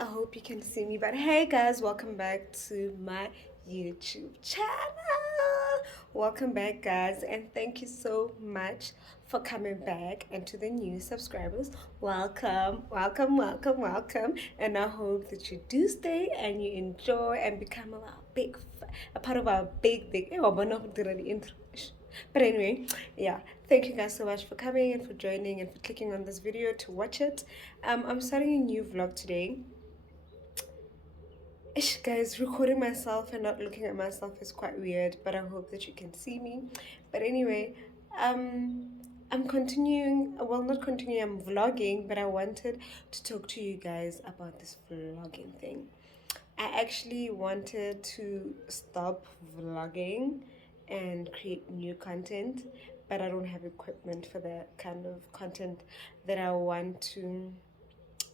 I hope you can see me. But hey guys, welcome back to my YouTube channel. Welcome back, guys, and thank you so much for coming back. And to the new subscribers, welcome, welcome, welcome, welcome. And I hope that you do stay and you enjoy and become a part of our big. But anyway, yeah, thank you guys so much for coming and for joining and for clicking on this video to watch it. I'm starting a new vlog today. Ish, guys, recording myself and not looking at myself is quite weird, but I hope that you can see me. But anyway, I'm continuing, well, not continuing, I'm vlogging, but I wanted to talk to you guys about this vlogging thing. I actually wanted to stop vlogging and create new content, but I don't have equipment for the kind of content that I want to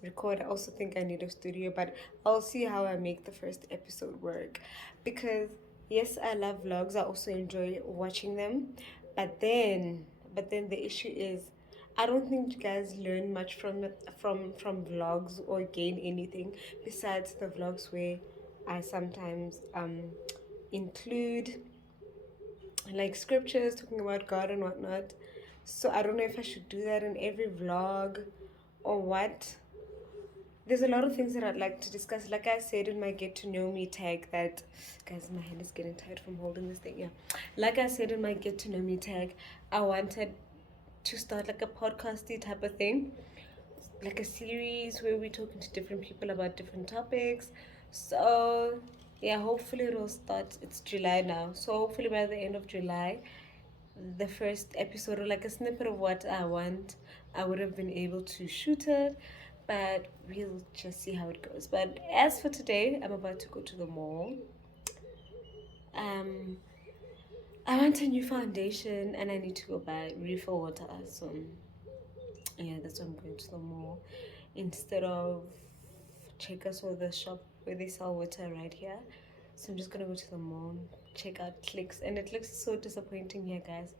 record. I also think I need a studio, but I'll see how I make the first episode work, because yes, I love vlogs. I also enjoy watching them, but then the issue is I don't think you guys learn much from vlogs or gain anything besides the vlogs where I sometimes include like scriptures talking about God and whatnot. So I don't know if I should do that in every vlog or what. There's a lot of things that I'd like to discuss. Like I said in my get to know me tag, that guys, my hand is getting tired from holding this thing. Yeah, like I said in my get to know me tag, I wanted to start like a podcasty type of thing, like a series where we're talking to different people about different topics. So yeah, hopefully it will start. It's July now, so hopefully by the end of July, the first episode, or like a snippet of what I want, I would have been able to shoot it, but we'll just see how it goes. But as for today, I'm about to go to the mall. I want a new foundation and I need to go buy refill water. So yeah, that's why I'm going to the mall instead of Checkers or the shop where they sell water right here. So I'm just gonna go to the mall, check out Clicks, and it looks so disappointing here, guys,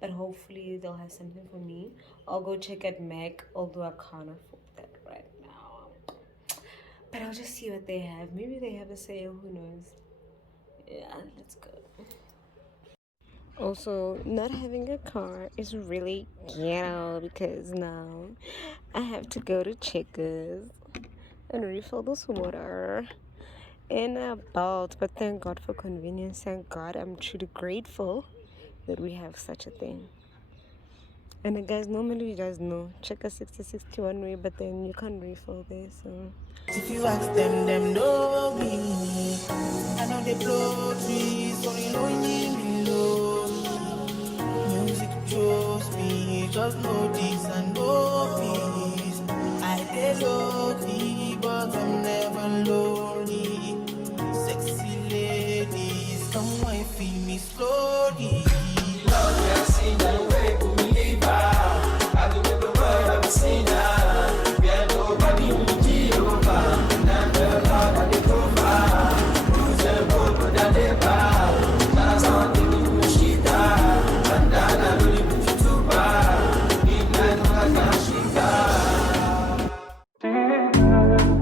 but hopefully they'll have something for me. I'll go check at Mac, although I can't afford that right now, but I'll just see what they have. Maybe they have a sale, who knows. Yeah, let's go. Also, not having a car is really ghetto, because now I have to go to Checkers and refill this water in a belt. But thank God for convenience. Thank God, I'm truly grateful that we have such a thing. And guys, normally you guys know Checker 6061 way, but then you can't refill there. So if you ask them, them know me. I know they blow trees, only lonely me low. Music chose me, just know this and know peace. I did lonely, but I'm never lonely. Sexy ladies, come wine feel me slowly. Love, yeah, see the way to believe I do with the word I'm saying. We are nobody who Jehovah, and the Lord of the Jehovah. Who's the Lord of the Jehovah? That's all the new Shita, and I really put you to buy. In my Shita.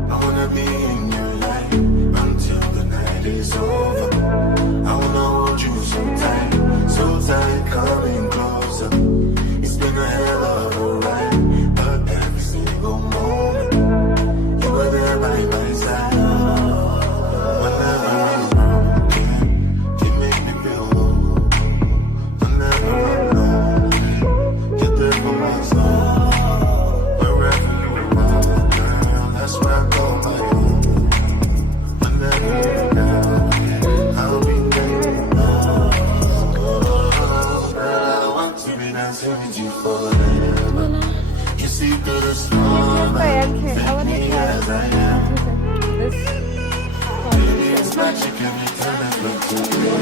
I wanna be in your life until the night is over. I wanna hold you so tight, coming closer. It's been a hell of a ride, but every single moment you were there by my side. Whenever I'm wrong, you make me feel low. Whenever I'm alone, you're there for my soul. Wherever you are, girl, that's where I call my home. Whenever you're down, I'll be there. I want to be dancing with you forever. You see through the storm, I want to me as I am. this Baby, it's magic every time I look to you.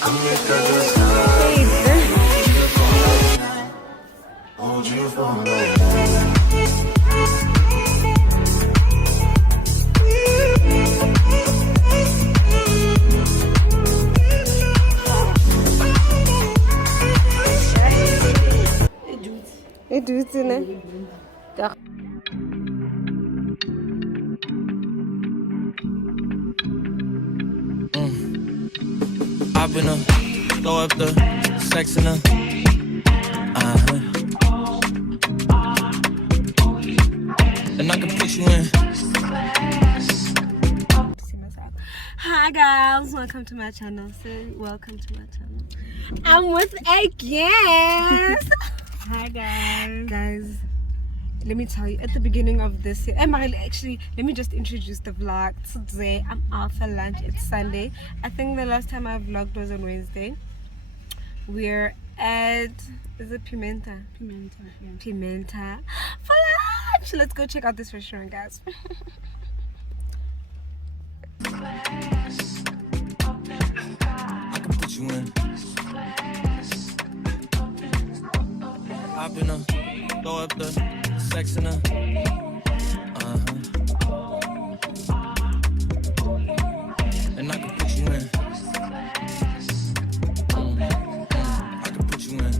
Come here, cause it's time. Hold you for a night. it do it, Hop in her, throw up the sex in her. And I can put you in. See myself. Hi guys, welcome to my channel. Welcome to my channel. I'm with a guest. Hi guys. Guys, let me tell you, at the beginning of this year, actually, let me just introduce the vlog. Today, I'm out for lunch. It's Sunday. I think the last time I vlogged was on Wednesday. We're at, is it Pimenta? Pimenta, yeah. Pimenta for lunch. Let's go check out this restaurant, guys. I can put you in. Hop in her, throw up the sex in her. And I can put you in. I can put you in.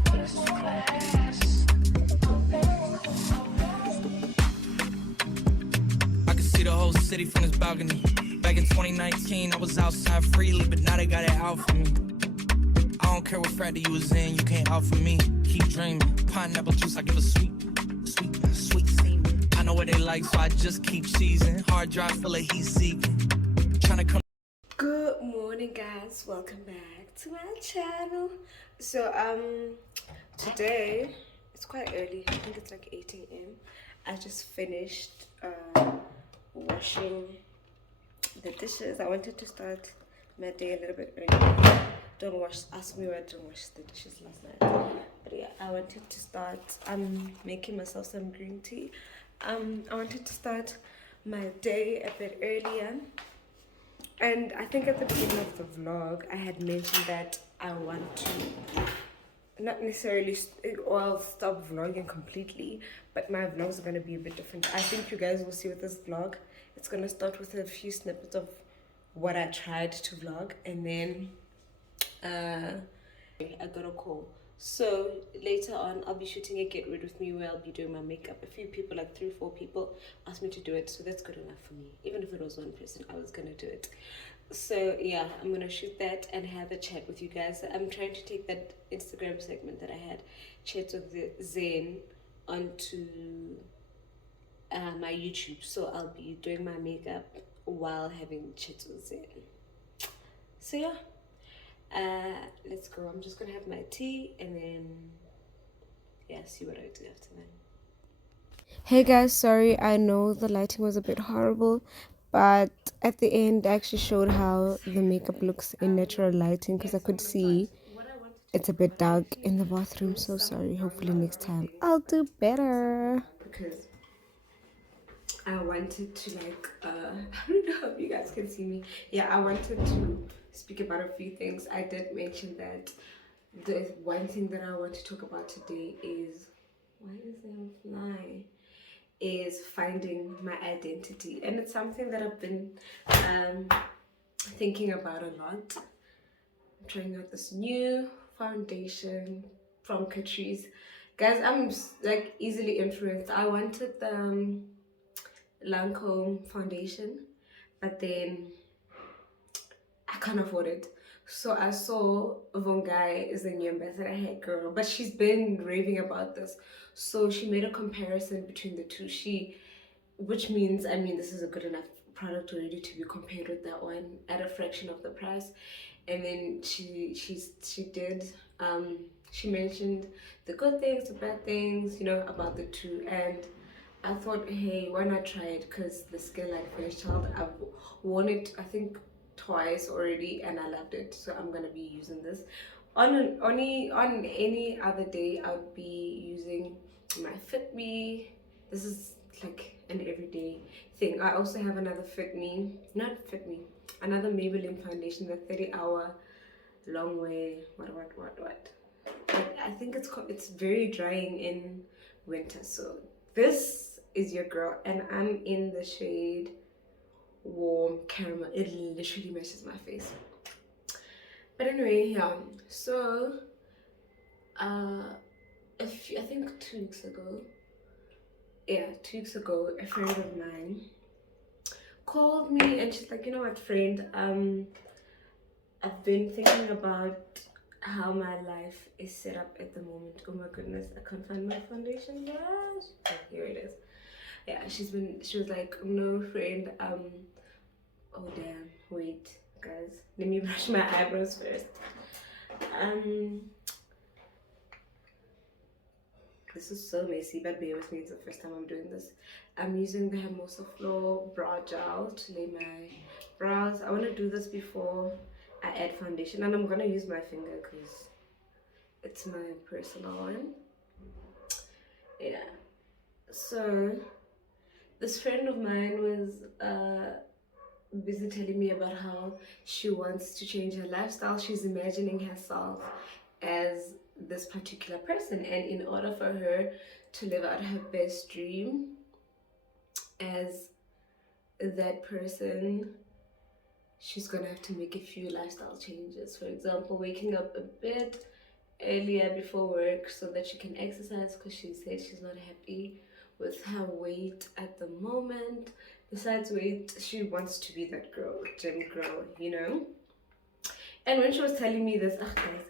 I can see the whole city from this balcony. Back in 2019, I was outside freely, but now they got it out for me. I don't care what frat you was in, you can't out for me. Keep dreaming, pineapple juice, I give a sweet semen. I know what they like, so I just keep cheesing. Hard drive full of heat seeking. Tryna come. Good morning, guys. Welcome back to my channel. So today it's quite early. I think it's like 8 a.m. I just finished washing the dishes. I wanted to start my day a little bit early. Ask me why I didn't wash the dishes last night. But yeah, I wanted to start making myself some green tea. I wanted to start my day a bit earlier. And I think at the beginning of the vlog, I had mentioned that I want to not necessarily stop vlogging completely, but my vlogs are going to be a bit different. I think you guys will see with this vlog, it's going to start with a few snippets of what I tried to vlog, and then I got a call. So later on, I'll be shooting a get rid with me where I'll be doing my makeup. A few people, like 3-4 people, asked me to do it, so that's good enough for me. Even if it was one person, I was gonna do it. So yeah, I'm gonna shoot that and have a chat with you guys. I'm trying to take that Instagram segment that I had, Chit with Zen, onto my YouTube. So I'll be doing my makeup while having Chit with Zen. So yeah. Let's go. I'm just gonna have my tea and then see what I do after that. Hey guys, sorry, I know the lighting was a bit horrible, but at the end I actually showed how the makeup looks in natural lighting, because I could see it's a bit dark in the bathroom. So sorry. Hopefully next time I'll do better, because I wanted to I don't know if you guys can see me. Yeah, I wanted to speak about a few things. I did mention that the one thing that I want to talk about today is, why is there a fly? Is finding my identity. And it's something that I've been thinking about a lot. I'm trying out this new foundation from Catrice. Guys, I'm like easily influenced. I wanted the Lancome foundation, but then I can't afford it. So I saw Vongai is the new ambassador head girl, but she's been raving about this. So she made a comparison between the two. Which means, I mean, this is a good enough product already to be compared with that one at a fraction of the price. And then she mentioned the good things, the bad things, about the two. And I thought, hey, why not try it? Because the Skin Like Fresh Child, I've worn it, I think, twice already, and I loved it. So I'm gonna be using this. On any other day, I would be using my Fit Me. This is like an everyday thing. I also have another another Maybelline foundation, the 30-hour long way. What? But I think it's very drying in winter. So this is your girl, and I'm in the shade Warm Caramel. It literally matches my face. But anyway, yeah. So I think 2 weeks ago, a friend of mine called me, and she's like, you know what, friend, I've been thinking about how my life is set up at the moment. Oh my goodness, I can't find my foundation. Yes. Oh, here it is. Yeah, she was like, no friend, oh damn, wait, guys. Let me brush my eyebrows first. Um this is so messy, but bear with me, it's the first time I'm doing this. I'm using the Hermosa Floor brow gel to lay my brows. I want to do this before I add foundation, and I'm gonna use my finger because it's my personal one. Yeah. So this friend of mine was busy telling me about how she wants to change her lifestyle. She's imagining herself as this particular person, and in order for her to live out her best dream as that person, she's gonna have to make a few lifestyle changes. For example, waking up a bit earlier before work so that she can exercise, because she said she's not happy with her weight at the moment. Besides weight, she wants to be that girl, gym girl, you know. And when she was telling me this, guys,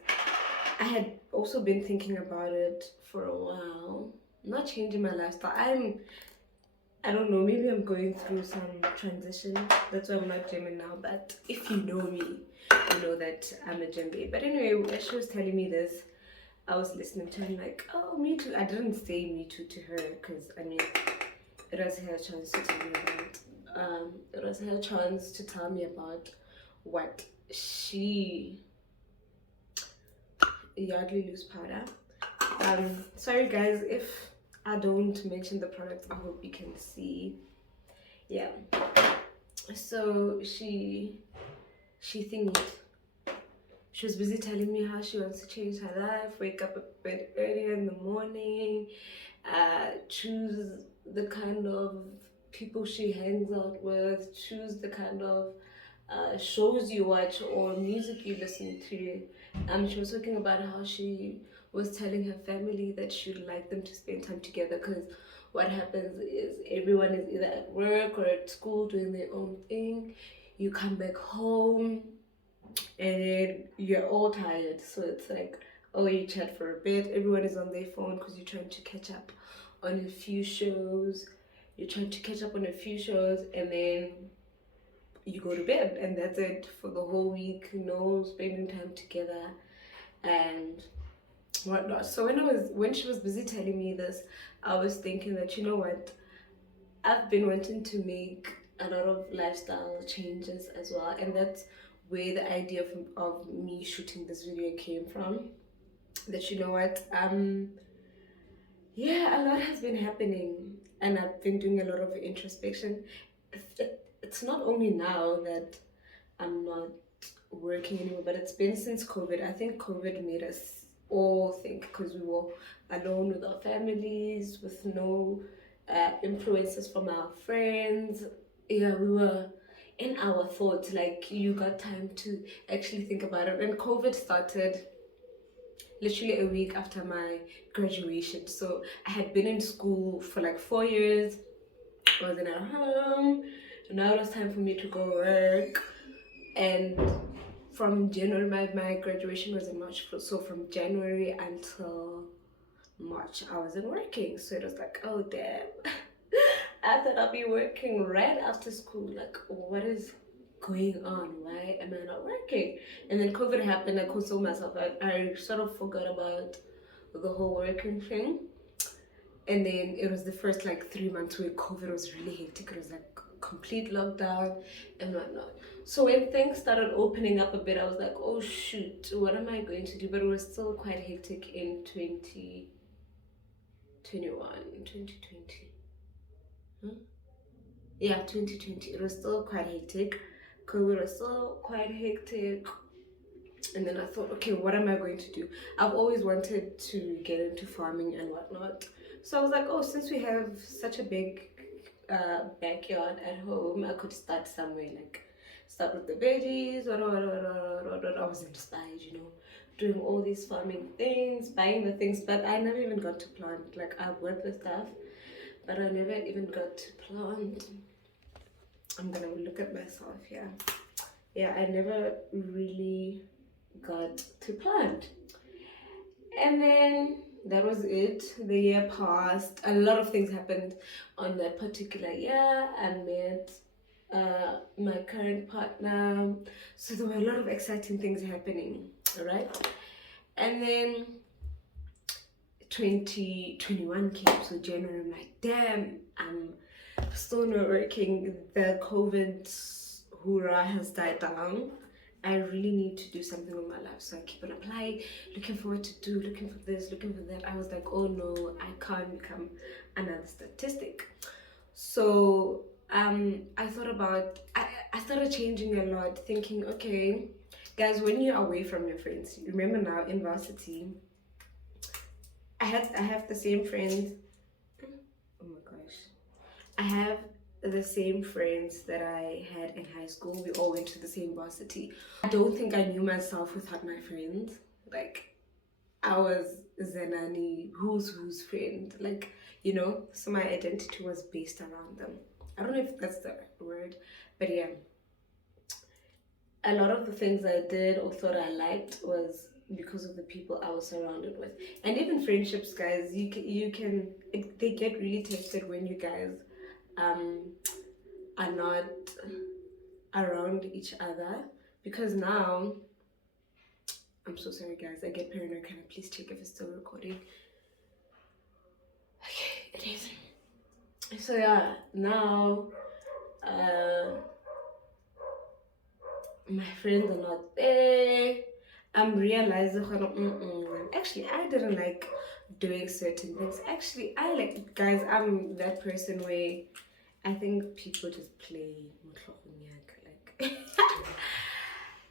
I had also been thinking about it for a while. Not changing my lifestyle. I don't know, maybe I'm going through some transition. That's why I'm not gymming now. But if you know me, you know that I'm a gym babe. But anyway, as she was telling me this, I was listening to her and like, oh, me too. I didn't say me too to her because I mean, it was her chance to tell me about. It was her chance to tell me about what she Yardley loose powder. Sorry guys if I don't mention the product. I hope you can see. Yeah. So she thinks she was busy telling me how she wants to change her life, wake up a bit earlier in the morning, choose the kind of people she hangs out with, choose the kind of shows you watch or music you listen to. She was talking about how she was telling her family that she would like them to spend time together, because what happens is everyone is either at work or at school doing their own thing. You come back home and you're all tired, so it's like, oh, you chat for a bit, everyone is on their phone because you're trying to catch up on a few shows, and then you go to bed, and that's it for the whole week. No spending time together and whatnot. So when she was busy telling me this, I was thinking that, you know what, I've been wanting to make a lot of lifestyle changes as well, and that's where the idea of me shooting this video came from. That, you know what, yeah, a lot has been happening, and I've been doing a lot of introspection. It's not only now that I'm not working anymore, but it's been since COVID. I think COVID made us all think, because we were alone with our families, with no influences from our friends. Yeah, we were in our thoughts, like you got time to actually think about it. And COVID started literally a week after my graduation. So I had been in school for like 4 years. I wasn't at home. Now it was time for me to go work. And from January, my graduation was in March. So from January until March, I wasn't working. So it was like, oh damn. I thought I'd be working right after school. Like, what is going on? Why am I not working? And then COVID happened. I consoled myself. I sort of forgot about the whole working thing. And then it was the first like 3 months where COVID was really hectic. It was like complete lockdown and whatnot. So when things started opening up a bit, I was like, oh shoot, what am I going to do? But it was still quite hectic in 2021, 2020. Huh? Yeah, 2020. It was still quite hectic. COVID was still quite hectic. And then I thought, okay, what am I going to do? I've always wanted to get into farming and whatnot. So I was like, oh, since we have such a big backyard at home, I could start somewhere, like start with the veggies, what. I was inspired, you know, doing all these farming things, buying the things, but I never even got to plant. Like, I bought the stuff, but I never even got to plant. I'm gonna look at myself here. yeah, I never really got to plant. And then that was it. The year passed. A lot of things happened on that particular year. I met my current partner. So there were a lot of exciting things happening, all right? And then 2021 came, so January, I'm like, damn, I'm still not working. The COVID hoorah has died down. I really need to do something with my life. So I keep on applying, looking for what to do, looking for this, looking for that. I was like, oh no, I can't become another statistic. So I thought about, I started changing a lot, thinking, okay, guys, when you're away from your friends, you remember now in varsity, I have the same friends. Oh my gosh. I have the same friends that I had in high school. We all went to the same varsity. I don't think I knew myself without my friends. Like, I was Zenani, who's friend. Like, you know, so my identity was based around them. I don't know if that's the word, but yeah. A lot of the things I did or thought I liked was because of the people I was surrounded with. And even friendships, guys, they get really tested when you guys um are not around each other, because now I'm so sorry guys, I get paranoid. Can I please check if it's still recording? Okay, it is. So yeah, now my friends are not there. I'm realizing actually I didn't like doing certain things. Actually I like, guys, I'm that person where I think people just play like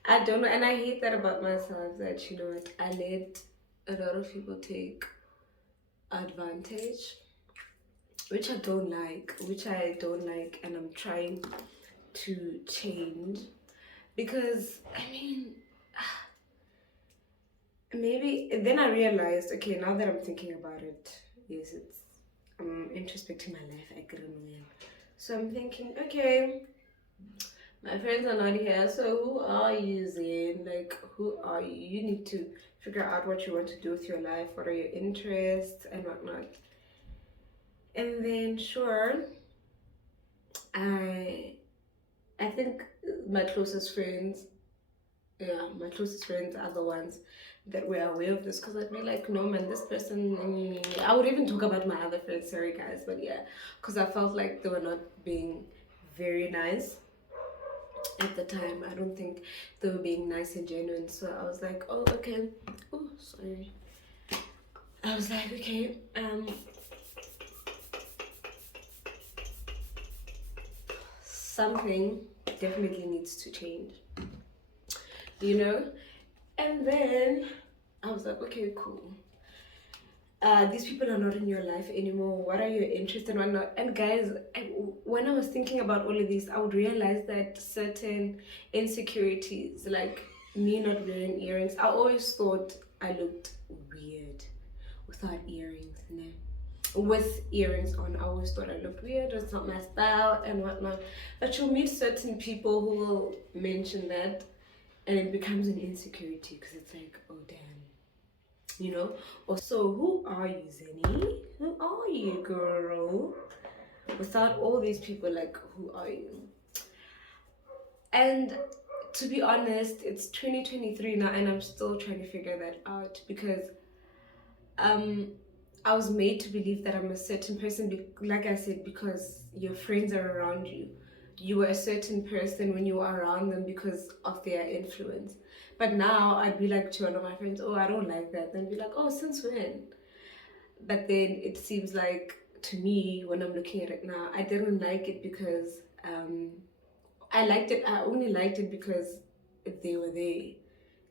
I don't know, and I hate that about myself, that you know what, I let a lot of people take advantage, which I don't like, and I'm trying to change, because I mean, maybe then I realized, okay, now that I'm thinking about it, yes, I'm introspecting my life, I couldn't win. So I'm thinking, okay, my friends are not here, so who are you, Zane? Like, who are you? You need to figure out what you want to do with your life, what are your interests and whatnot. And then, sure, I I think my closest friends, yeah, my closest friends are the ones that were aware of this, because I'd be like, no man, this person, I would even talk about my other friends, sorry guys, but yeah, because I felt like they were not being very nice at the time. I don't think they were being nice and genuine. So I was like, oh, okay. Oh, sorry. I was like, okay, something definitely needs to change, you know? And then I was like, okay, cool. These people are not in your life anymore. What are your interests and whatnot? And guys, when I was thinking about all of this, I would realize that certain insecurities, like me not wearing earrings, I always thought I looked weird without earrings, you know? With earrings on, I always thought I looked weird, it's not my style and whatnot. But you'll meet certain people who will mention that, and it becomes an insecurity, because it's like, oh damn, you know? Or so, who are you, Zenny? Who are you, girl? Without all these people, like, who are you? And to be honest, it's 2023 now, and I'm still trying to figure that out, because I was made to believe that I'm a certain person, like I said, because your friends are around you. You were a certain person when you were around them because of their influence. But now I'd be like to one of my friends, oh, I don't like that. Then be like, oh, since when? But then it seems like, to me, when I'm looking at it now, I didn't like it because I liked it. I only liked it because they were there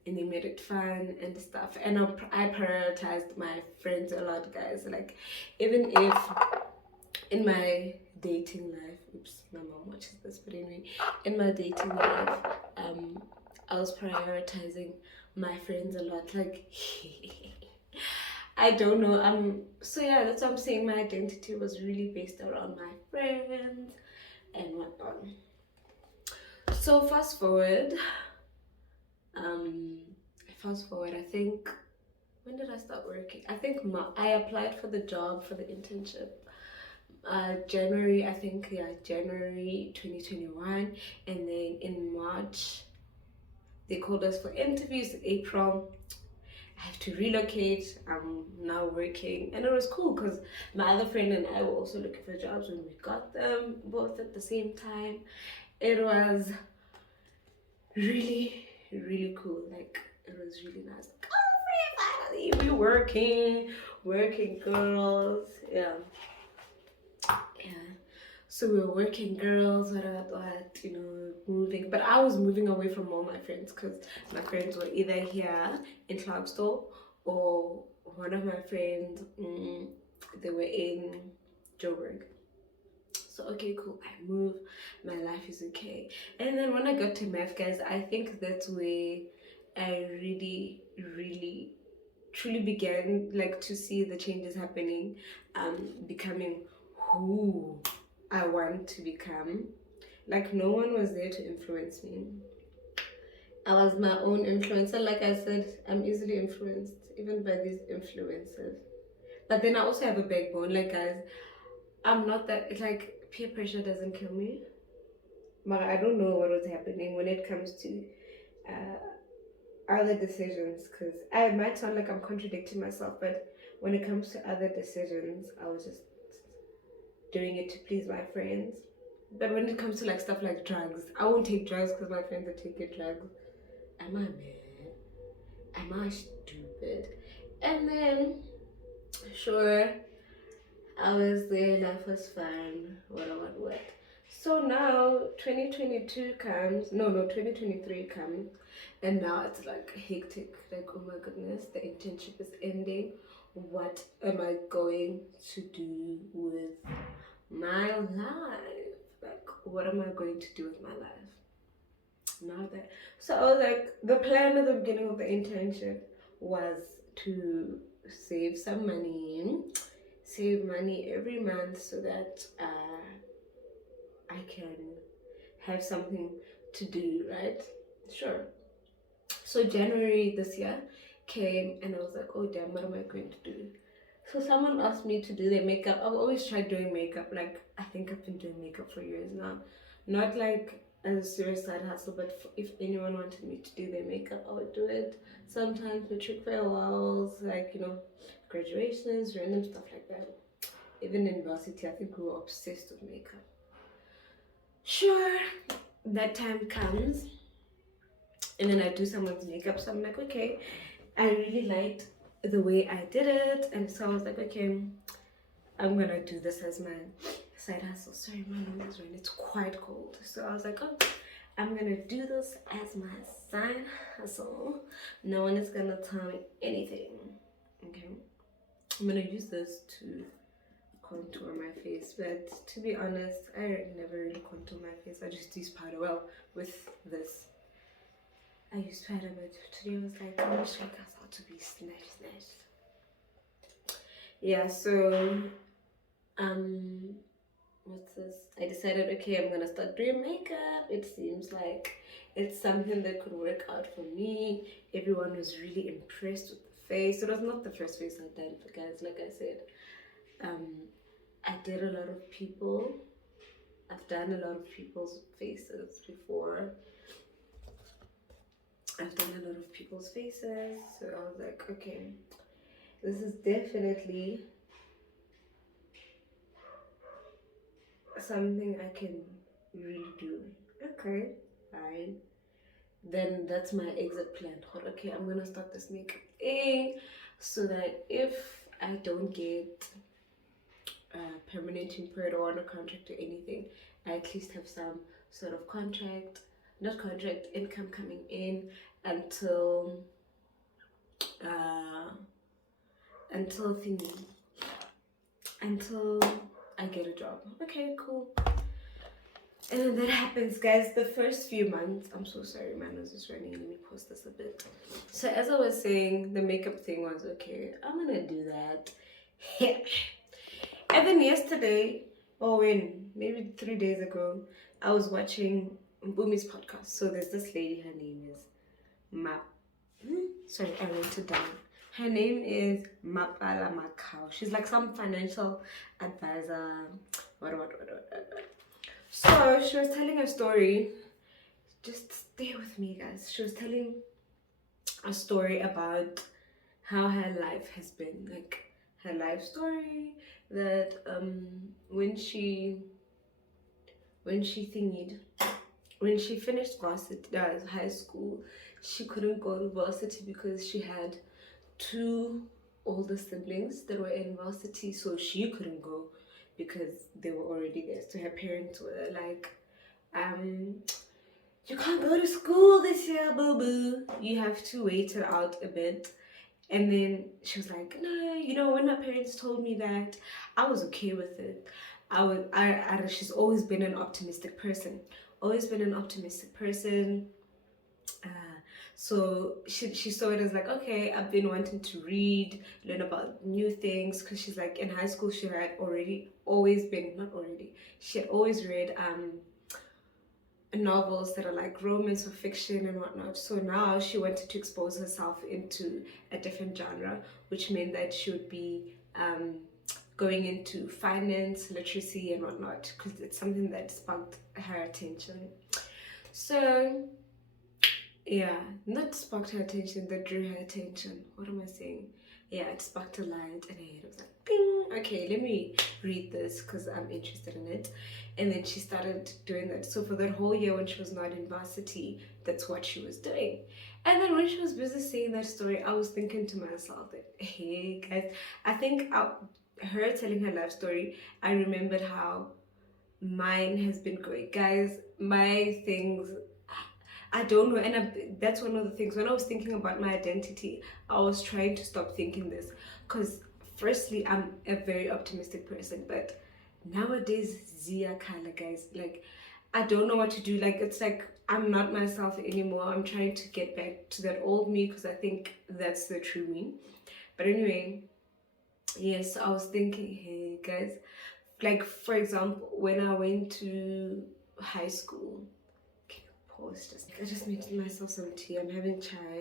and they made it fun and stuff. And I prioritized my friends a lot, guys. Like, even if in my dating life, oops, my mom watches this, but anyway, in my dating life, I was prioritizing my friends a lot. Like, I don't know. So yeah, that's what I'm saying. My identity was really based around my friends and whatnot. So um, fast forward, I think, when did I start working? I think I applied for the job for the internship. January, I think, yeah, January 2021. And then in March, they called us for interviews. April, I have to relocate. I'm now working, and it was cool because my other friend and I were also looking for jobs when we got them both at the same time. It was really, really cool. Like, it was really nice. Like, oh, finally, we're working girls. Yeah, yeah. So we were working girls, moving. But I was moving away from all my friends because my friends were either here in Clarksville or one of my friends, they were in Joburg. So, okay, cool. I move. My life is okay. And then when I got to math, guys, I think that's where I really, really, truly began like to see the changes happening, becoming who I want to become. Like, no one was there to influence me. I was my own influencer. Like I said, I'm easily influenced, even by these influencers. But then I also have a backbone. Like, guys, I'm not that, like, peer pressure doesn't kill me. But I don't know what was happening when it comes to other decisions, because I might sound like I'm contradicting myself, but when it comes to other decisions, I was just doing it to please my friends. But when it comes to like stuff like drugs, I won't take drugs because my friends are taking drugs. Am I mad? Am I stupid? And then, sure, I was there, life was fun, what. So now 2022 comes, no, 2023 comes, and now it's like hectic. Like, oh my goodness, the internship is ending. What am I going to do with my life? Like, what am I going to do with my life? Now that, so I was like, the plan at the beginning of the internship was to save some money, save money every month so that I can have something to do, right? Sure. So January this year came and I was like, oh damn, what am I going to do? So someone asked me to do their makeup. I've always tried doing makeup. Like, I think I've been doing makeup for years now. Not like as a serious side hustle, but if anyone wanted me to do their makeup, I would do it. Sometimes we trick farewells, like, graduations, random stuff like that. Even in university, I think we were obsessed with makeup. Sure, that time comes, and then I do someone's makeup, so I'm like, okay, I really liked the way I did it, and so I was like, okay, I'm gonna do this as my side hustle. Sorry, my nose is running, it's quite cold. So I was like, oh, I'm gonna do this as my side hustle. No one is gonna tell me anything. Okay, I'm gonna use this to contour my face, but to be honest, I never really contour my face. I just use powder. Well, with this I use powder, but today I was like, I'm gonna show you guys how to be snatched. Yeah, so what's this? I decided, okay, I'm gonna start doing makeup. It seems like it's something that could work out for me. Everyone was really impressed with the face. It was not the first face I'd done for guys, like I said. I did a lot of people. I've done a lot of people's faces before. I've done a lot of people's faces, so I was like, okay, this is definitely something I can really do. Okay, fine. Then that's my exit plan. Okay, I'm gonna start this makeup thing so that if I don't get permanent employed or on a contract or anything, I at least have some sort of income coming in until thingy, until I get a job. Okay, cool. And then that happens, guys. The first few months, I'm so sorry, my nose is running. Let me pause this a bit. So as I was saying, the makeup thing was okay. I'm gonna do that. And then yesterday, or when maybe 3 days ago, I was watching Bumi's podcast. So there's this lady, her name is Map. Sorry, I wrote it down. Her name is Mapala Macau. She's like some financial advisor. What. So she was telling a story. Just stay with me, guys. She was telling a story about how her life has been, like her life story. That when she finished varsity, high school, she couldn't go to varsity because she had two older siblings that were in varsity, so she couldn't go because they were already there. So her parents were like, you can't go to school this year, boo boo. You have to wait it out a bit. And then she was like, no, when my parents told me that, I was okay with it. She's always been an optimistic person. Always been an optimistic person. So she saw it as like, okay, I've been wanting to read, learn about new things, because she's like, in high school she had she had always read novels that are like romance or fiction and whatnot. So now she wanted to expose herself into a different genre, which meant that she would be going into finance, literacy, and whatnot, because it's something that sparked her attention. So yeah, not sparked her attention, that drew her attention. What am I saying? Yeah, it sparked a light and it was like, ping, okay, let me read this because I'm interested in it. And then she started doing that. So for that whole year when she was not in varsity, that's what she was doing. And then when she was busy saying that story, I was thinking to myself that, hey guys, I think her telling her life story, I remembered how mine has been going. Guys, my things, I don't know, and that's one of the things. When I was thinking about my identity, I was trying to stop thinking this, because firstly, I'm a very optimistic person, but nowadays, Zia Kala, guys, like, I don't know what to do. Like, it's like I'm not myself anymore. I'm trying to get back to that old me, because I think that's the true me. But anyway, yes, I was thinking, hey guys, like for example, when I went to high school. Pause, I just made myself some tea. I'm having chai.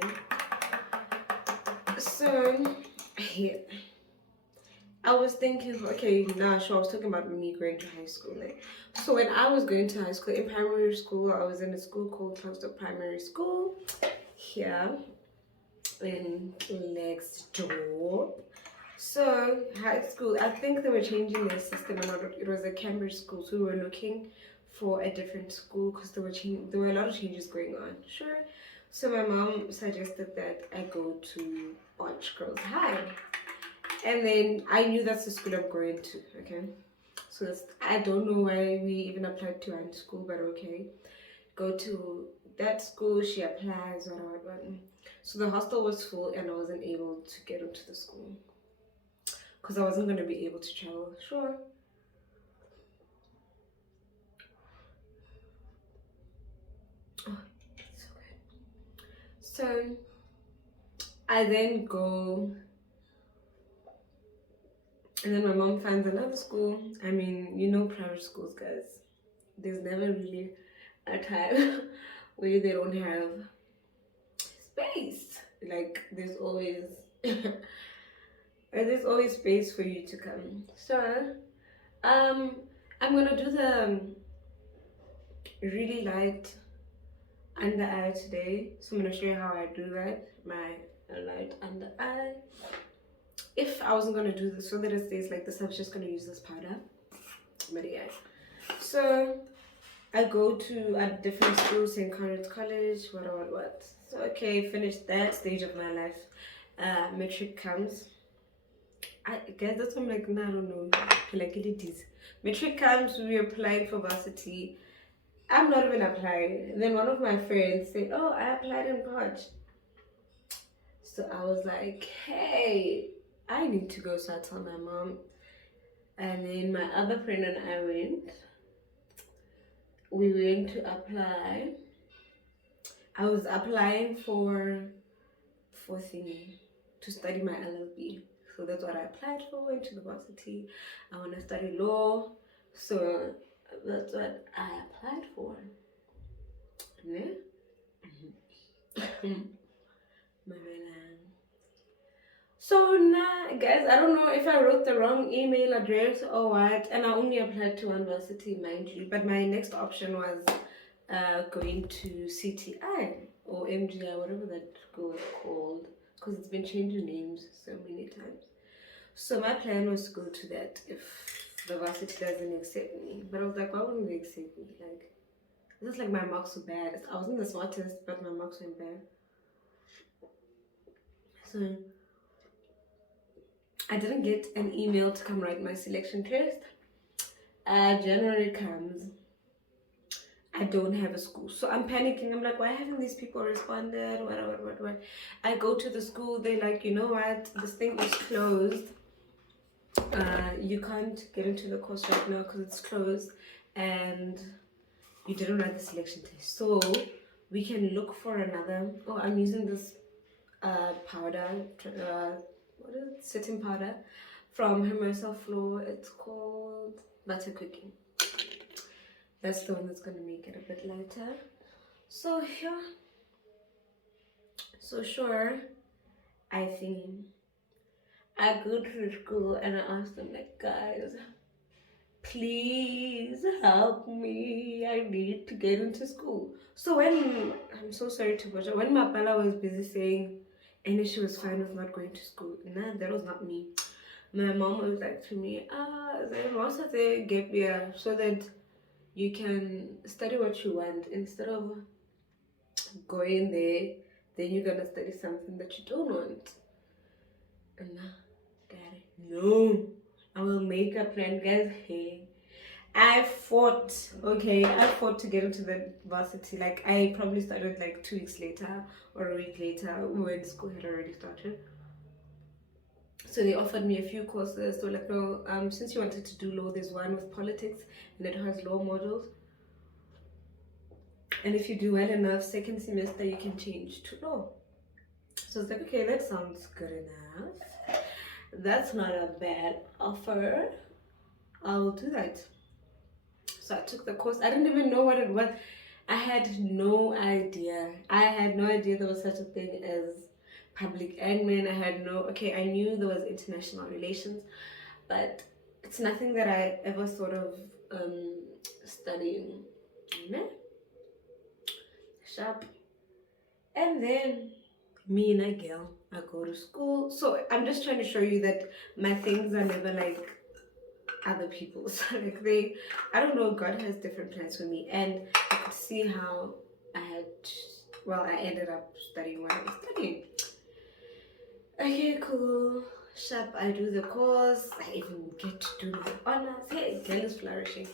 So, yeah. I was thinking, okay, now sure, I was talking about me going to high school. Like, so when I was going to high school, in primary school, I was in a school called Cluster Primary School here in next door. So high school, I think they were changing their system, and it was a Cambridge school, so we were looking for a different school because there were a lot of changes going on. Sure. So my mom suggested that I go to Arch Girls High, and then I knew that's the school I'm going to. Okay, so I don't know why we even applied to one school, but okay, go to that school. She applies, what. So the hostel was full, and I wasn't able to get into the school because I wasn't going to be able to travel. Sure. Oh, it's so good. So I then go, and then my mom finds another school. I mean, private schools, guys. There's never really a time where they don't have space. Like there's always space for you to come. So I'm gonna do the really light under eye today. So I'm gonna show you how I do that. My light under eye. If I wasn't gonna do this, so that it stays like this, I was just gonna use this powder. But yeah. So I go to a different school, St. Conrad's College, what. So okay, finished that stage of my life. Metric comes. I guess that's why I'm like, nah, I don't know. Like it is. Metric comes, we applied for varsity. I'm not even applying. Then one of my friends said, oh, I applied in March. So I was like, hey, I need to go. So I told my mom. And then my other friend and I went. We went to apply. I was applying for thingy to study my LLB. So that's what I applied for. Went to the varsity. I want to study law. So that's what I applied for. Ne? Mamelang. So now, guys, I don't know if I wrote the wrong email address or what, and I only applied to one varsity, mind you. But my next option was going to CTI or MGI, whatever that school is called, because it's been changing names so many times. So my plan was to go to that if the varsity doesn't accept me. But I was like, why wouldn't they accept me? Like, it's just like my marks were bad. I wasn't the smartest, but my marks went bad. So I didn't get an email to come write my selection test. January comes. I don't have a school. So I'm panicking. I'm like, why haven't these people responded? What? I go to the school. They're like, you know what? This thing is closed. You can't get into the course right now because it's closed. And you didn't write the selection test. So we can look for another. Oh, I'm using this powder. What is it? Setting powder from Hermosa Floor. It's called Butter Cooking. That's the one that's going to make it a bit lighter. So yeah. So sure, I think I go to the school and I ask them like, guys, please help me. I need to get into school. So when I'm so sorry to Boja, when Mapala was busy saying and she was fine with not going to school, nah, that was not me. My mom was like to me, then once I say gap year so that you can study what you want instead of going there, then you're gonna study something that you don't want. And now, daddy, no, I will make a plan, guys. Hey, I fought, okay, I fought to get into the varsity. Like, I probably started like 2 weeks later or a week later when school had already started. So they offered me a few courses. So like, no, since you wanted to do law, there's one with politics and it has law modules. And if you do well enough, second semester you can change to law. So it's like, okay, that sounds good enough. That's not a bad offer. I'll do that. So I took the course. I didn't even know what it was. I had no idea. I had no idea there was such a thing as public admin. I had no, okay, I knew there was international relations, but it's nothing that I ever thought of studying. Sharp. And then me and a girl, I go to school. So I'm just trying to show you that my things are never like other people's. Like I don't know, God has different plans for me. And I could see how I ended up studying what I was studying. Okay, cool. Sharp, I do the course. I even get to do the honors. Hey, girl is flourishing.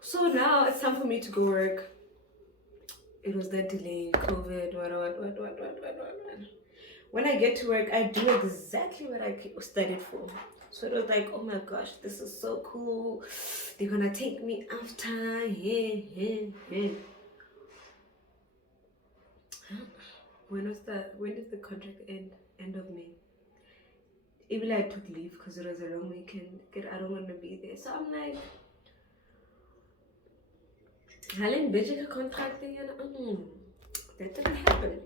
So now it's time for me to go work. It was that delay, COVID, what. When I get to work, I do exactly what I studied for. So it was like, oh my gosh, this is so cool. They're gonna take me after. Yeah. When did the contract end? End of May. Even I took leave because it was a long weekend. I don't want to be there. So I'm like, Helen Bijika contracting and that didn't happen.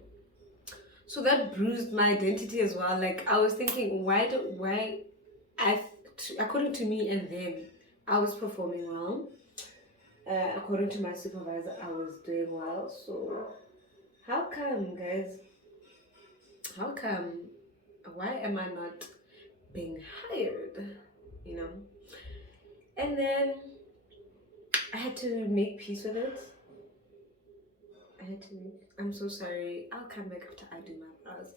So that bruised my identity as well. Like I was thinking, according to me and them, I was performing well. According to my supervisor, I was doing well. So how come, guys? How come? Why am I not being hired? You know? And then I had to make peace with it. I'm so sorry. I'll come back after I do my brows.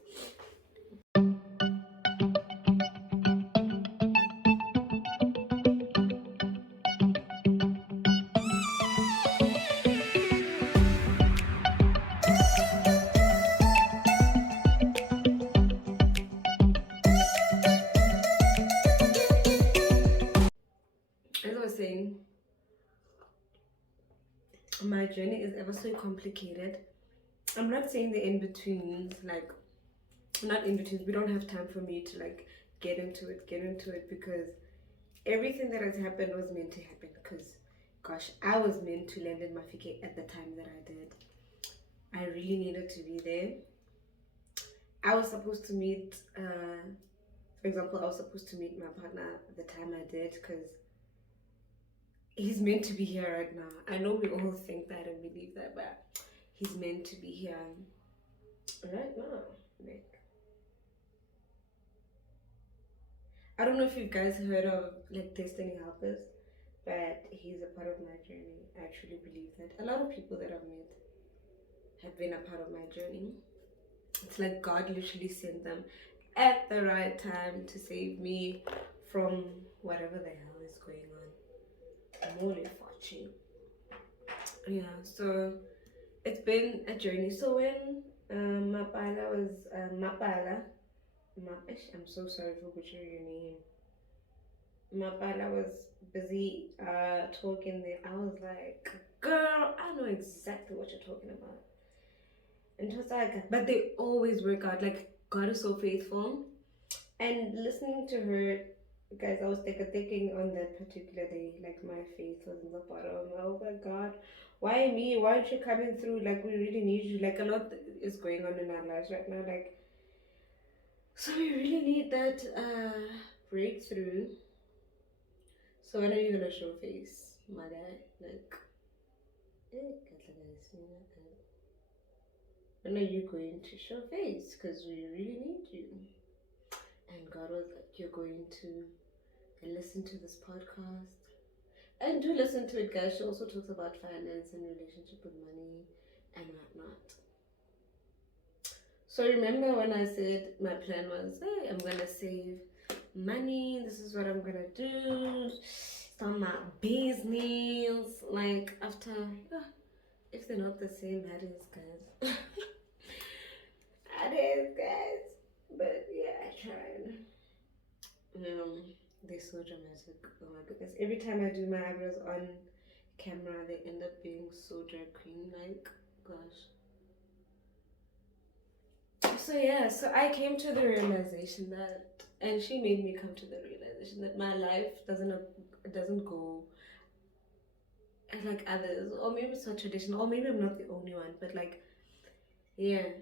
As I was saying, my journey is ever so complicated. I'm not saying the in-betweens, like, not in-betweens. We don't have time for me to, like, get into it because everything that has happened was meant to happen because, gosh, I was meant to land in Mafike at the time that I did. I really needed to be there. I was supposed to meet, for example, I was supposed to meet my partner at the time I did because he's meant to be here right now. I know we all think that and believe that, but he's meant to be here right now. Like, I don't know if you guys heard of like Destiny Helpers, but he's a part of my journey. I truly believe that. A lot of people that I've met have been a part of my journey. It's like God literally sent them at the right time to save me from whatever the hell is going on. I'm only watching. Yeah, so it's been a journey. So when Mapala was Mapish, I'm so sorry for butchering your name. Mapala was busy talking there. I was like, girl, I know exactly what you're talking about. And it was like, but they always work out. Like, God is so faithful. And listening to her, guys, I was thinking on that particular day, like my faith was in the bottom. Oh my God, why me? Why aren't you coming through? Like, we really need you. Like, a lot is going on in our lives right now. Like, so we really need that breakthrough. So when are you gonna show face, my guy? Like, when are you going to show face? Because we really need you. And God was like, you're going to listen to this podcast. And do listen to it, guys. She also talks about finance and relationship with money and whatnot. So remember when I said my plan was, hey, I'm gonna save money. This is what I'm gonna do. Start my business. Like after, if they're not the same, that is, guys. That is, guys. But yeah, I tried. They're so dramatic. Oh my goodness. Every time I do my eyebrows on camera, they end up being so drag queen like. Gosh. So yeah, so I came to the realization that, and she made me come to the realization that my life doesn't go like others, or maybe it's not traditional, or maybe I'm not the only one, but like, yeah,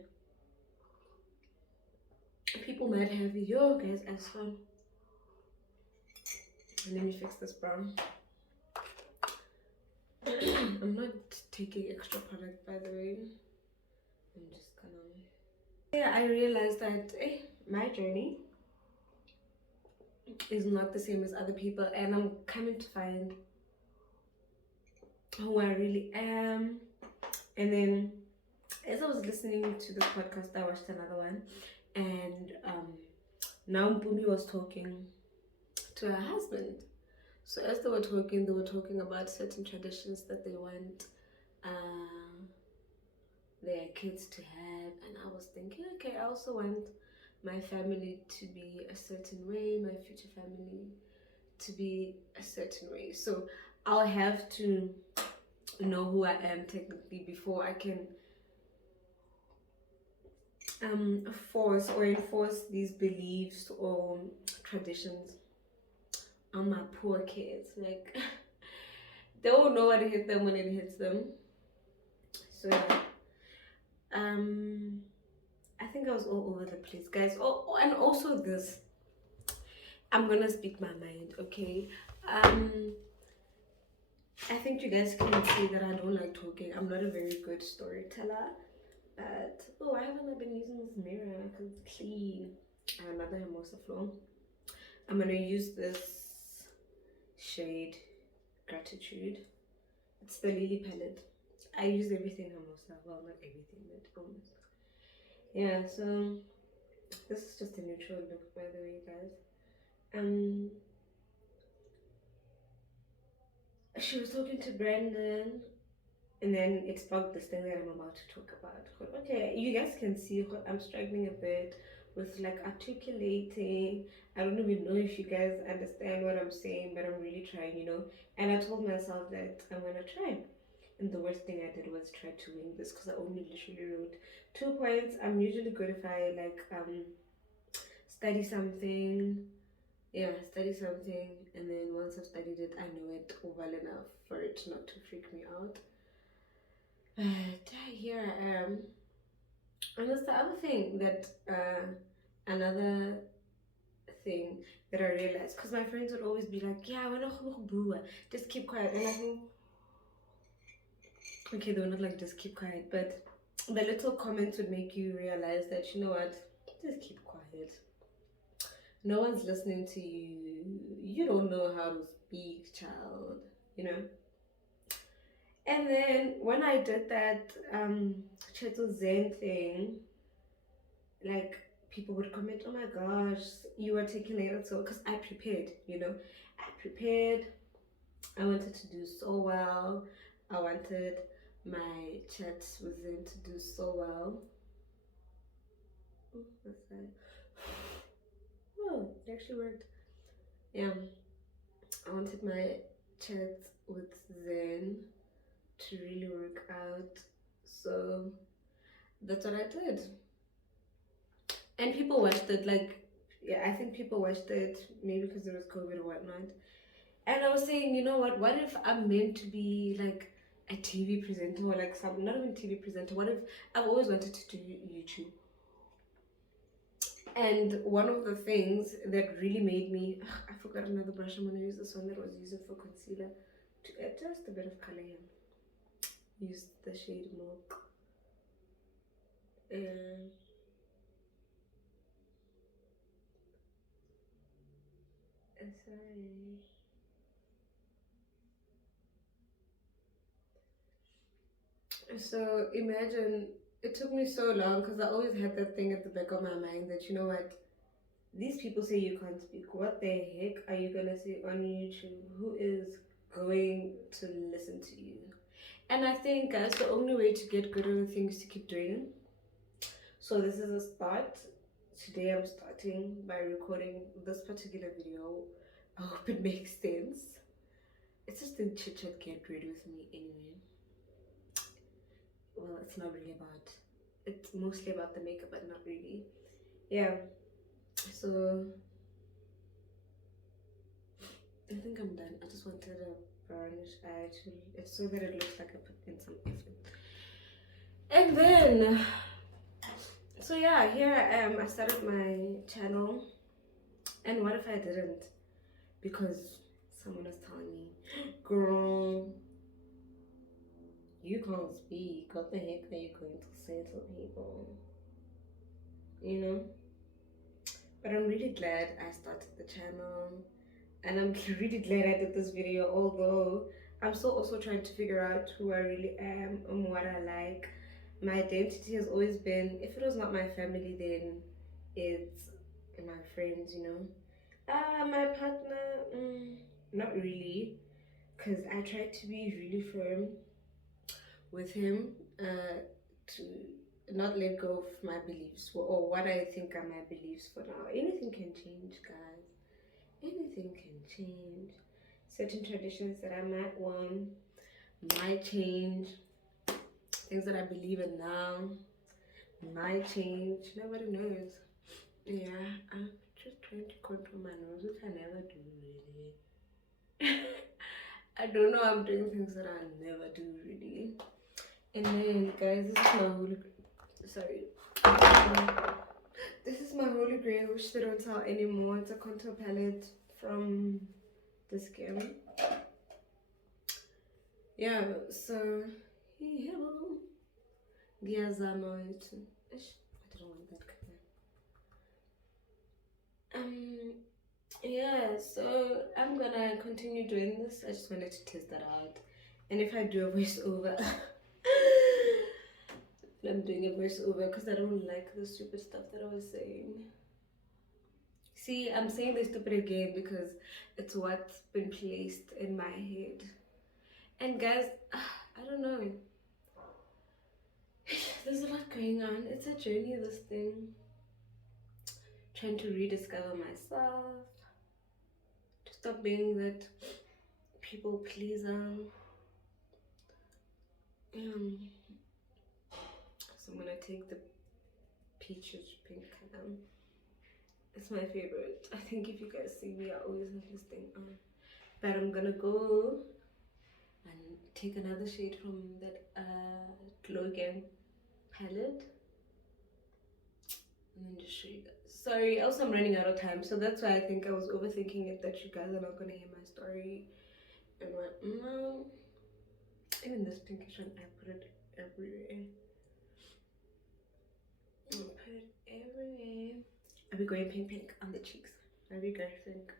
people might have yo guys as fun. Let me fix this brown. I'm not taking extra product, by the way. I'm just gonna. Yeah, I realized that my journey is not the same as other people, and I'm coming to find who I really am. And then, as I was listening to this podcast, I watched another one, and now Mpumi was talking to her husband. So as they were talking about certain traditions that they want their kids to have, and I was thinking, okay, I also want my family to be a certain way, my future family to be a certain way. So I'll have to know who I am technically before I can force or enforce these beliefs or traditions on my poor kids. Like they won't know what to hit them when it hits them. So I think I was all over the place, guys. Oh, and also this. I'm gonna speak my mind, okay? I think you guys can see that I don't like talking. I'm not a very good storyteller. But why haven't I been using this mirror? Because it's clean. Another Hermosa floor. I'm gonna use this shade Gratitude. It's the Lily palette. I use everything Hermosa. Well, not everything, but almost. Yeah, so this is just a neutral look, by the way, guys. She was talking to Brandon, and then it sparked this thing that I'm about to talk about. Okay, you guys can see I'm struggling a bit with like articulating. I don't even know if you guys understand what I'm saying, but I'm really trying. And I told myself that I'm gonna try. And the worst thing I did was try to wing this because I only literally wrote 2 points. I'm usually good if I like study something. Yeah, study something, and then once I've studied it, I know it well enough for it not to freak me out. But here I am. And that's the other thing that, another thing that I realized, because my friends would always be like, yeah, we're not boo, just keep quiet. And I think, okay, they were not like, just keep quiet, but the little comments would make you realize that, you know what, just keep quiet. No one's listening to you. You don't know how to speak, child, you know? And then when I did that Cheto Zen thing, like people would comment, oh my gosh, you were taking it so, because I prepared, you know? I prepared. I wanted to do so well. I wanted my chat with Zen to do so well. Oh, what's that? Oh, it actually worked. Yeah. I wanted my chat with Zen to really work out. So that's what I did. And people watched it, like, yeah, I think people watched it maybe because there was COVID or whatnot. And I was saying, you know what if I'm meant to be like a TV presenter or like some, not even TV presenter, what if I've always wanted to do YouTube? And one of the things that really made me, I forgot another brush, I'm gonna use this one that I was using for concealer to add just a bit of color here. Use the shade Milk. And sorry. So imagine, it took me so long because I always had that thing at the back of my mind that, you know what, these people say you can't speak. What the heck are you gonna say on YouTube? Who is going to listen to you? And I think that's the only way to get good at the things to keep doing. So this is a start. Today I'm starting by recording this particular video. I hope it makes sense. It's just the chit chat get ready with me anyway. Well, it's not really about, it's mostly about the makeup, but not really. Yeah, so I think I'm done. I just wanted a brownish eye actually. It's so that it looks like I put in some effort. And then, so yeah, here I am. I started my channel. And what if I didn't? Because someone was telling me, girl, you can't speak. What the heck are you going to say to people? You know? But I'm really glad I started the channel. And I'm really glad I did this video, although I'm still also trying to figure out who I really am and what I like. My identity has always been, if it was not my family, then it's my friends, you know. My partner, not really, because I tried to be really firm with him, to not let go of my beliefs or what I think are my beliefs for now. Anything can change, guys. Anything can change. Certain traditions that I might want might change. Things that I believe in now might change. Nobody knows. Yeah, I'm just trying to control my nose, which I never do really. I don't know, I'm doing things that I never do really. And then, guys, this is my holy. Sorry. This is my holy grail, which they don't sell anymore. It's a contour palette from this game. Yeah, so ngiyazama wethu. Eish, I didn't want that color. Yeah, so I'm gonna continue doing this. I just wanted to test that out. And if I do a voiceover, I'm doing a voiceover because I don't like the stupid stuff that I was saying. See, I'm saying this stupid again because it's what's been placed in my head. And guys, I don't know. There's a lot going on. It's a journey, this thing. Trying to rediscover myself. To stop being that people pleaser. So I'm gonna take the peaches pink color. It's my favorite. I think if you guys see me, I always have this thing on. But I'm gonna go and take another shade from that Glow Again palette. And then just show you guys. Sorry, also I'm running out of time, so that's why I think I was overthinking it, that you guys are not gonna hear my story. And what? No. Even this pinkish one, I put it everywhere. I put it everywhere. Are we going pink on the cheeks? What do you guys think?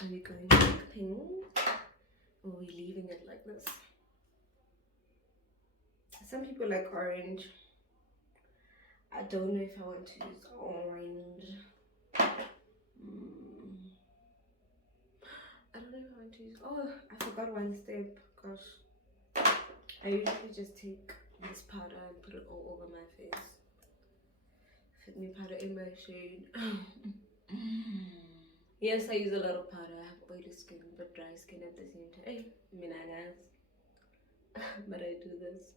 Are we going pink? Or are we leaving it like this? Some people like orange. I don't know if I want to use orange. I don't know if I want to use. Oh, I forgot one step. Gosh. I usually just take this powder and put it all over my face. Fit me powder in my shade. Yes, I use a lot of powder. I have oily skin but dry skin at the same time. Hey, guys. But I do this.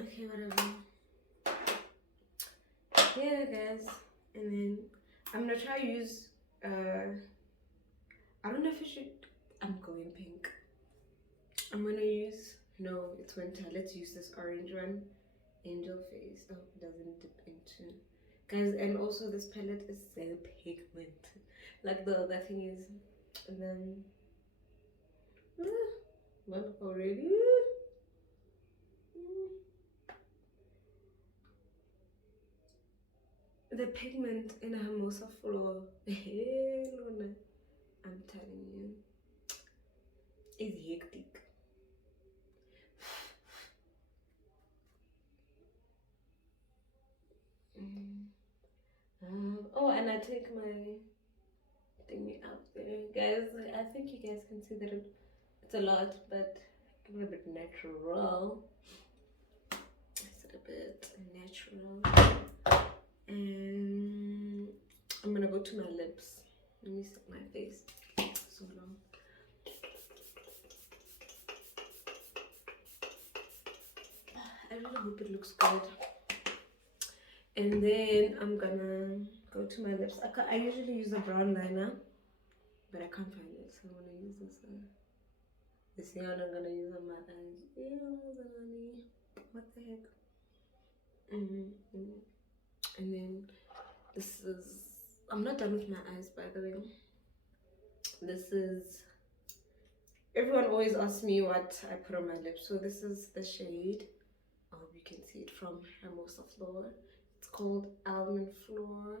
Okay, whatever. Yeah, guys. And then I'm gonna try to use. I don't know if I should. I'm going pink. I'm gonna use. No, it's winter. Let's use this orange one. Angel Face. Oh, it doesn't dip into. Guys, and also this palette is so pigmented. Like the other thing is. And then. Well, already. The pigment in a Hermosa floor, I'm telling you, is hectic. Oh, and I take my thingy out there, guys. I think you guys can see that it's a lot, but give it a bit natural. It's a bit natural, and I'm gonna go to my lips. Let me set my face so long. I really hope it looks good. And then I'm gonna go to my lips. I usually use a brown liner, but I can't find it, so I'm gonna use this one. This one I'm gonna use on my eyes. Ew, what the heck? And then this is. I'm not done with my eyes, by the way. This is. Everyone always asks me what I put on my lips, so this is the shade. I hope you can see it from Hermosa Floor. It's called Almond Floor.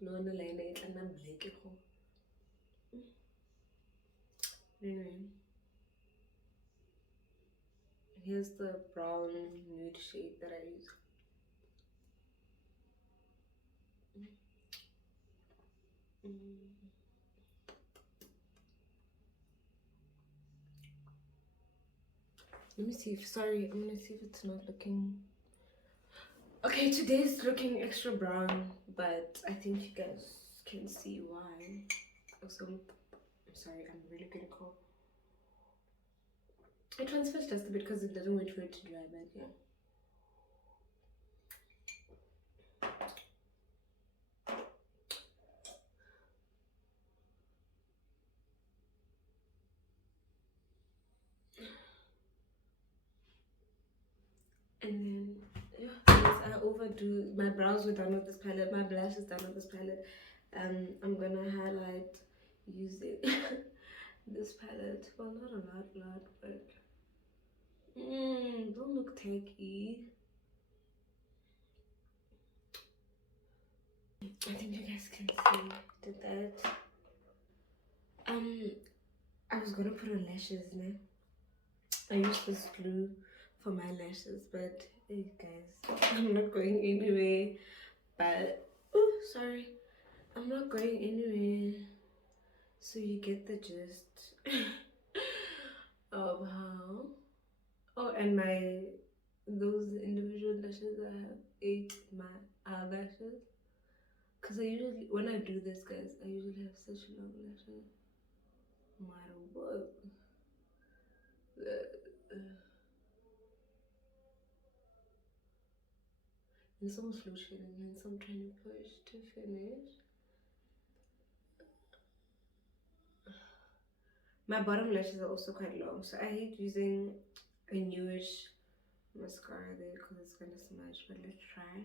No, like and I'm black. Anyway, here's the brown nude shade that I use. Let me see if, sorry, I'm gonna see if it's not looking. Okay, today's looking extra brown, but I think you guys can see why. Also, I'm sorry, I'm really gonna cough. It transfers just a bit because it doesn't wait for it to dry, but yeah. And then, yeah, I overdo. My brows were done with this palette. My blush is done with this palette. I'm gonna highlight using this palette. Well, not a lot, but don't look tacky. I think you guys can see that. I was gonna put on lashes now. I used this glue for my lashes, but hey guys, I'm not going anywhere. But oh, sorry, I'm not going anywhere. So you get the gist of how. Oh, and those individual lashes, I have 8 my eyelashes. Cause I usually, when I do this, guys, I usually have such long lashes. No matter what. It's almost load shedding, and so I'm trying to push to finish. My bottom lashes are also quite long, so I hate using a newish mascara there because it's gonna smudge. But let's try.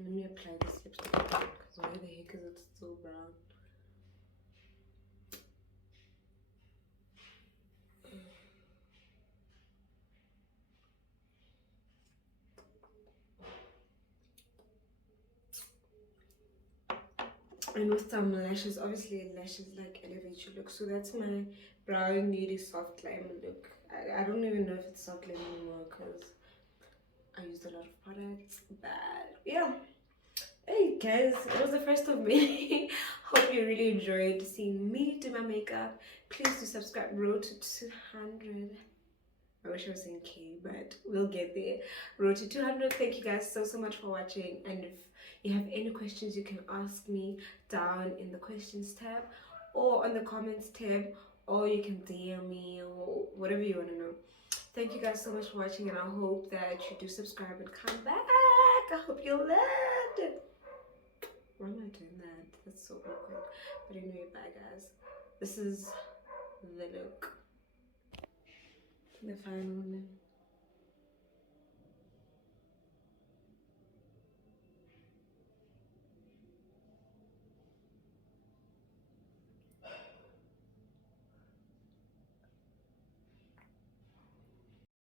Let me apply this lipstick because why the heck is it still brown? And with some lashes, obviously lashes like elevate your look. So that's my brown nudie soft lime look. I don't even know if it's soft lime anymore because I used a lot of products. But yeah. Hey guys, it was the first of many. Hope you really enjoyed seeing me do my makeup. Please do subscribe. Road to 200. I wish I was saying K, but we'll get there. Road to 200. Thank you guys so much for watching. And if you have any questions, you can ask me down in the questions tab or on the comments tab, or you can DM me or whatever you want to know. Thank you guys so much for watching, and I hope that you do subscribe and come back. I hope you loved it. Why am I doing that? That's so awkward. But anyway, bye guys. This is the look. The final one.